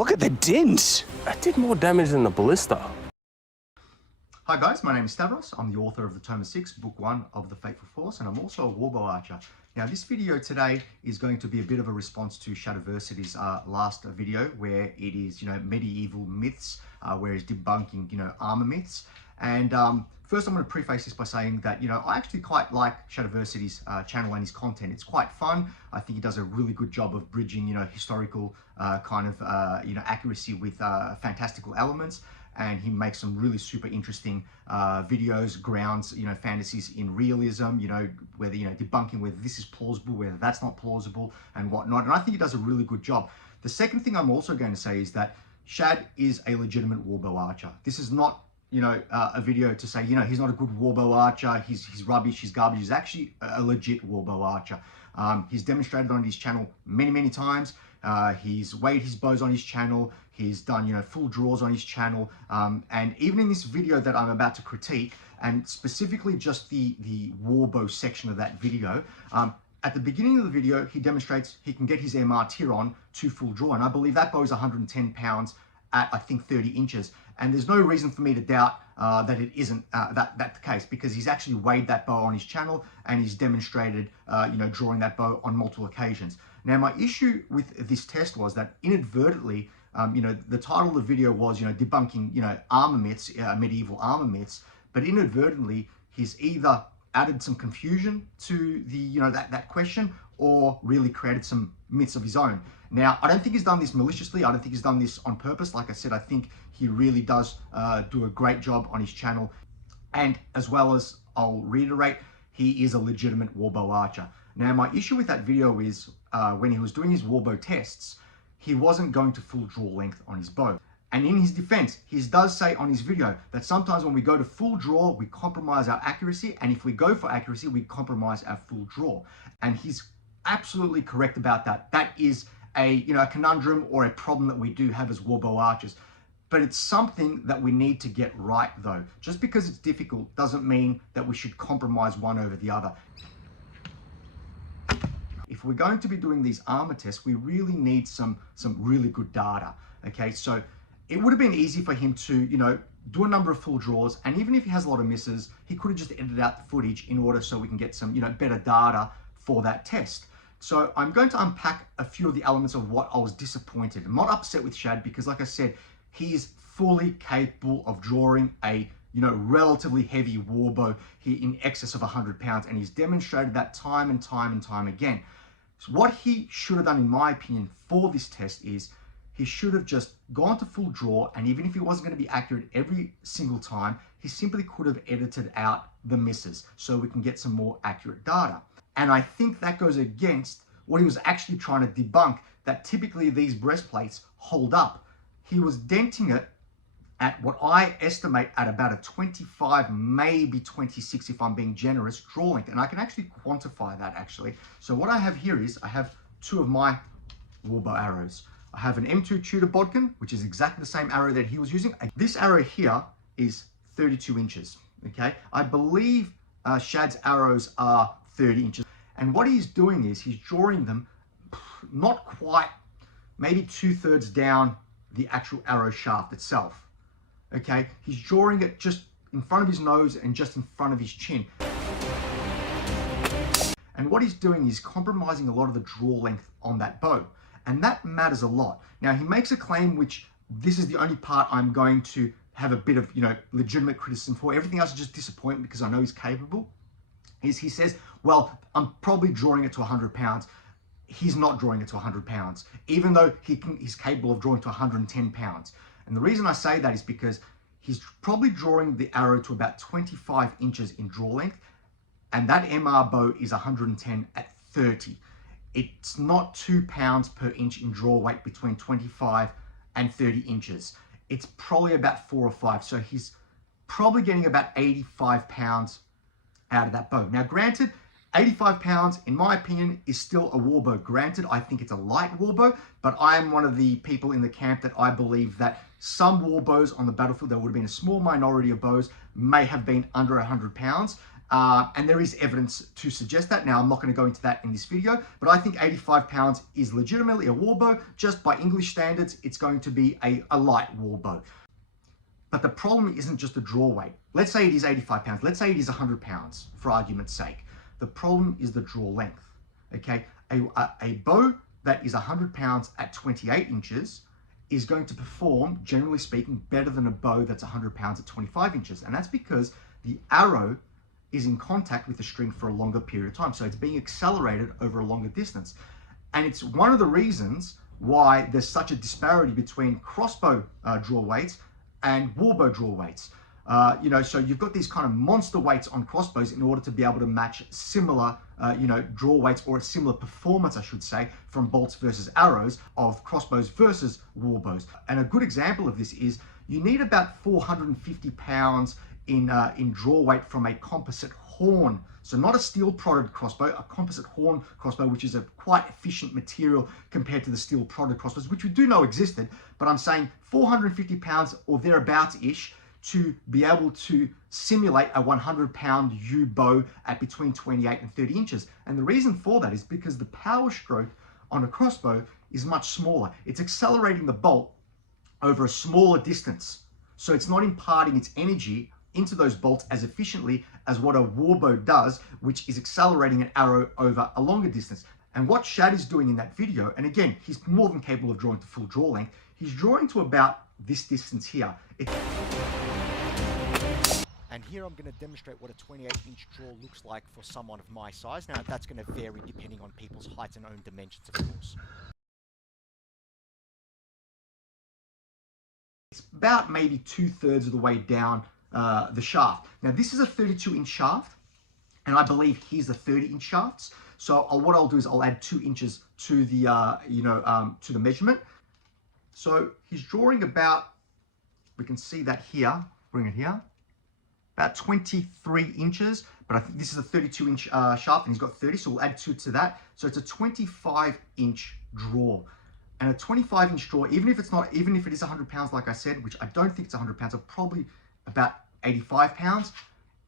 Look at the dint. That did more damage than the ballista. Hi guys, my name is Stavros. I'm the author of the Tome 6, Book 1 of The Fateful Force, and I'm also a warbow archer. Now this video today is going to be a bit of a response to Shadiversity's last video, where it is, medieval myths, where he's debunking, armor myths. And first I'm going to preface this by saying that, I actually quite like Shadiversity's channel and his content. It's quite fun. I think he does a really good job of bridging, historical accuracy with fantastical elements. And he makes some really super interesting videos, grounds, fantasies in realism, whether, debunking whether this is plausible, whether that's not plausible and whatnot. And I think he does a really good job. The second thing I'm also going to say is that Shad is a legitimate warbow archer. This is not, a video to say, he's not a good warbow archer, he's rubbish, he's garbage. He's actually a legit warbow archer. He's demonstrated on his channel many, many times. He's weighed his bows on his channel. He's done, full draws on his channel. And even in this video that I'm about to critique, and specifically just the warbow section of that video, at the beginning of the video, he demonstrates he can get his MR Tiron to full draw. And I believe that bow is 110 pounds at, I think, 30 inches. And there's no reason for me to doubt that it isn't that the case, because he's actually weighed that bow on his channel and he's demonstrated, drawing that bow on multiple occasions. Now, my issue with this test was that inadvertently, the title of the video was, debunking, armor myths, medieval armor myths, but inadvertently, he's either added some confusion to the, that question, or really created some myths of his own. Now, I don't think he's done this maliciously. I don't think he's done this on purpose. Like I said, I think he really does do a great job on his channel. And as well as, I'll reiterate, he is a legitimate warbow archer. Now, my issue with that video is when he was doing his warbow tests, he wasn't going to full draw length on his bow. And in his defense, he does say on his video that sometimes when we go to full draw, we compromise our accuracy. And if we go for accuracy, we compromise our full draw. And he's absolutely correct about that. That is a conundrum or a problem that we do have as warbow archers. But it's something that we need to get right, though. Just because it's difficult doesn't mean that we should compromise one over the other. If we're going to be doing these armor tests, we really need some really good data. Okay, so it would have been easy for him to, do a number of full draws, and even if he has a lot of misses, he could have just edited out the footage in order so we can get some, better data for that test. So I'm going to unpack a few of the elements of what I was disappointed. I'm not upset with Shad because, like I said, he is fully capable of drawing a, relatively heavy warbow here in excess of 100 pounds, and he's demonstrated that time and time and time again. So what he should have done, in my opinion, for this test is he should have just gone to full draw, and even if he wasn't going to be accurate every single time, he simply could have edited out the misses so we can get some more accurate data. And I think that goes against what he was actually trying to debunk, that typically these breastplates hold up. He was denting it at what I estimate at about a 25, maybe 26 if I'm being generous, draw length. And I can actually quantify that actually. So what I have here is, I have two of my warbow arrows. I have an M2 Tudor bodkin, which is exactly the same arrow that he was using. This arrow here is 32 inches, okay? I believe Shad's arrows are 30 inches. And what he's doing is he's drawing them not quite, maybe 2/3 down the actual arrow shaft itself. Okay, he's drawing it just in front of his nose and just in front of his chin. And what he's doing is compromising a lot of the draw length on that bow. And that matters a lot. Now, he makes a claim, which this is the only part I'm going to have a bit of, legitimate criticism for. Everything else is just disappointment because I know he's capable. Is he says, well, I'm probably drawing it to 100 pounds. He's not drawing it to 100 pounds, even though he's capable of drawing to 110 pounds. And the reason I say that is because he's probably drawing the arrow to about 25 inches in draw length, and that MR bow is 110 at 30. It's not 2 pounds per inch in draw weight between 25 and 30 inches. It's probably about 4 or 5. So he's probably getting about 85 pounds out of that bow. Now, granted, 85 pounds, in my opinion, is still a warbow. Granted, I think it's a light warbow, but I am one of the people in the camp that I believe that some warbows on the battlefield, there would have been a small minority of bows, may have been under 100 pounds. And there is evidence to suggest that. Now, I'm not going to go into that in this video, but I think 85 pounds is legitimately a war bow. Just by English standards, it's going to be a light war bow. But the problem isn't just the draw weight. Let's say it is 85 pounds. Let's say it is 100 pounds, for argument's sake. The problem is the draw length, okay? A bow that is 100 pounds at 28 inches is going to perform, generally speaking, better than a bow that's 100 pounds at 25 inches. And that's because the arrow is in contact with the string for a longer period of time. So it's being accelerated over a longer distance. And it's one of the reasons why there's such a disparity between crossbow draw weights and warbow draw weights. So you've got these kind of monster weights on crossbows in order to be able to match similar, draw weights, or a similar performance, I should say, from bolts versus arrows of crossbows versus warbows. And a good example of this is you need about 450 pounds in draw weight from a composite horn. So not a steel prodded crossbow, a composite horn crossbow, which is a quite efficient material compared to the steel prodded crossbows, which we do know existed, but I'm saying 450 pounds or thereabouts-ish to be able to simulate a 100-pound U bow at between 28 and 30 inches. And the reason for that is because the power stroke on a crossbow is much smaller. It's accelerating the bolt over a smaller distance. So it's not imparting its energy into those bolts as efficiently as what a warbow does, which is accelerating an arrow over a longer distance. And what Shad is doing in that video, and again, he's more than capable of drawing to full draw length, he's drawing to about this distance here. And here I'm going to demonstrate what a 28-inch draw looks like for someone of my size. Now, that's going to vary depending on people's heights and own dimensions, of course. It's about maybe 2/3 of the way down the shaft. Now, this is a 32-inch shaft, and I believe here's the 30-inch shafts. So what I'll do is I'll add 2 inches to the, to the measurement. So he's drawing about, we can see that here, bring it here, about 23 inches, but I think this is a 32-inch shaft and he's got 30, so we'll add 2 to that. So it's a 25-inch draw. And a 25-inch draw, even if it is 100 pounds, like I said, which I don't think it's 100 pounds, or probably about 85 pounds,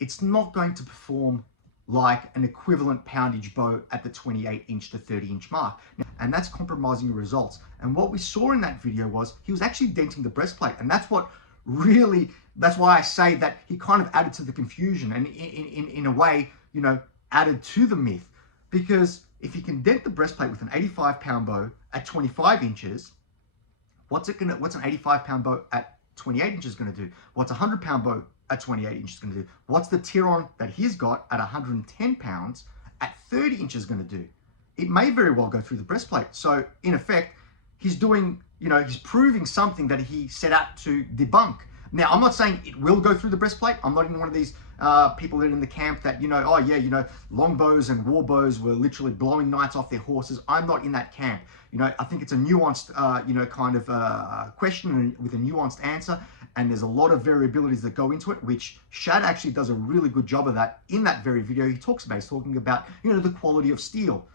it's not going to perform like an equivalent poundage bow at the 28-inch to 30-inch mark. And that's compromising your results. And what we saw in that video was he was actually denting the breastplate. And that's what really, that's why I say that he kind of added to the confusion and in a way, added to the myth. Because if you can dent the breastplate with an 85-pound bow at 25 inches, what's an 85-pound bow at 28 inches going to do? What's a 100-pound bow at 28 inches going to do? What's the Tiron that he's got at 110 pounds at 30 inches going to do? It may very well go through the breastplate. So in effect, he's doing, he's proving something that he set out to debunk. Now, I'm not saying it will go through the breastplate. I'm not even one of these people that are in the camp that, longbows and warbows were literally blowing knights off their horses. I'm not in that camp. I think it's a nuanced, question with a nuanced answer. And there's a lot of variabilities that go into it, which Shad actually does a really good job of that in that very video. He's talking about, the quality of steel.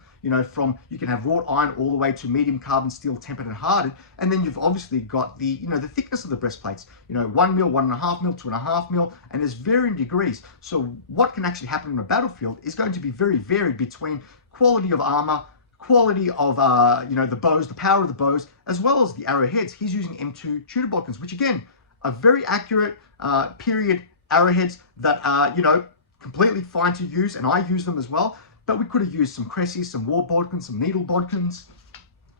From you can have wrought iron all the way to medium carbon steel, tempered and hardened, and then you've obviously got the the thickness of the breastplates. 1 mil, 1.5 mil, 2.5 mil, and there's varying degrees. So what can actually happen on a battlefield is going to be very varied between quality of armor, quality of the bows, the power of the bows, as well as the arrowheads. He's using M2 Shadiversity, which again are very accurate period arrowheads that are completely fine to use, and I use them as well. But we could have used some Cressis, some war bodkins, some needle bodkins,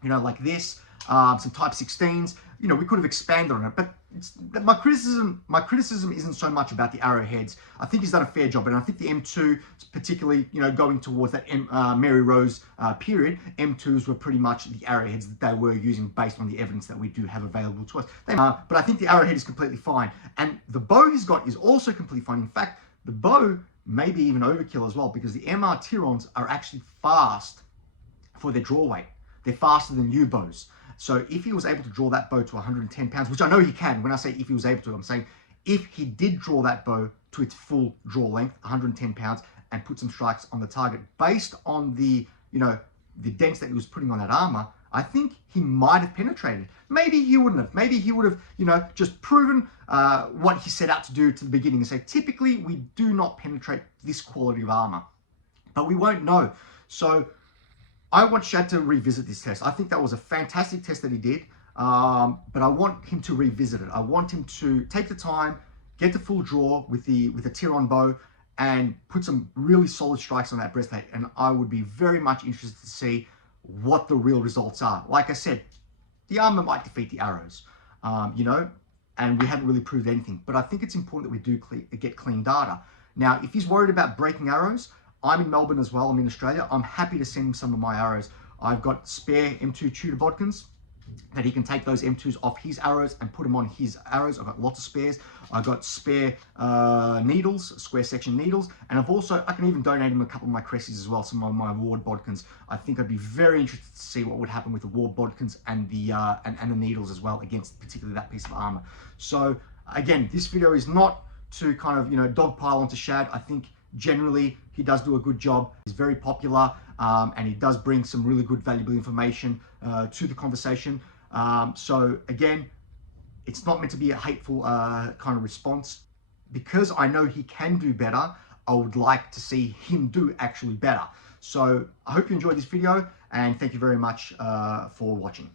like this, some Type 16s. We could have expanded on it. But my criticism isn't so much about the arrowheads. I think he's done a fair job, and I think the M2, particularly, going towards that Mary Rose period, M2s were pretty much the arrowheads that they were using based on the evidence that we do have available to us. But I think the arrowhead is completely fine, and the bow he's got is also completely fine. In fact, the bow maybe even overkill as well, because the MR Tirons are actually fast for their draw weight. They're faster than U bows. So if he was able to draw that bow to 110 pounds, which I know he can, when I say if he was able to, I'm saying if he did draw that bow to its full draw length, 110 pounds, and put some strikes on the target based on the, the dents that he was putting on that armor, I think he might have penetrated. Maybe he wouldn't have. Maybe he would have, you know, just proven what he set out to do to the beginning and say, typically we do not penetrate this quality of armor. But we won't know. So I want Shad to revisit this test. I think that was a fantastic test that he did. But I want him to revisit it. I want him to take the time, get the full draw with the Tiron bow, and put some really solid strikes on that breastplate. And I would be very much interested to see what the real results are. Like I said, the armor might defeat the arrows, you know, and we haven't really proved anything. But I think it's important that we do get clean data. Now, if he's worried about breaking arrows, I'm in Melbourne as well. I'm in Australia. I'm happy to send him some of my arrows. I've got spare M2 Tudor bodkins that he can take those M2s off his arrows and put them on his arrows. I've got lots of spares. I've got spare needles, square section needles, and I can even donate him a couple of my Cressis as well, some of my ward bodkins. I think I'd be very interested to see what would happen with the ward bodkins and the needles as well against particularly that piece of armor. So again, this video is not to kind of, you know, dogpile onto Shad. I think generally he does do a good job. He's very popular, and he does bring some really good valuable information to the conversation. So again, it's not meant to be a hateful kind of response. Because I know he can do better, I would like to see him do actually better. So I hope you enjoyed this video, and thank you very much for watching.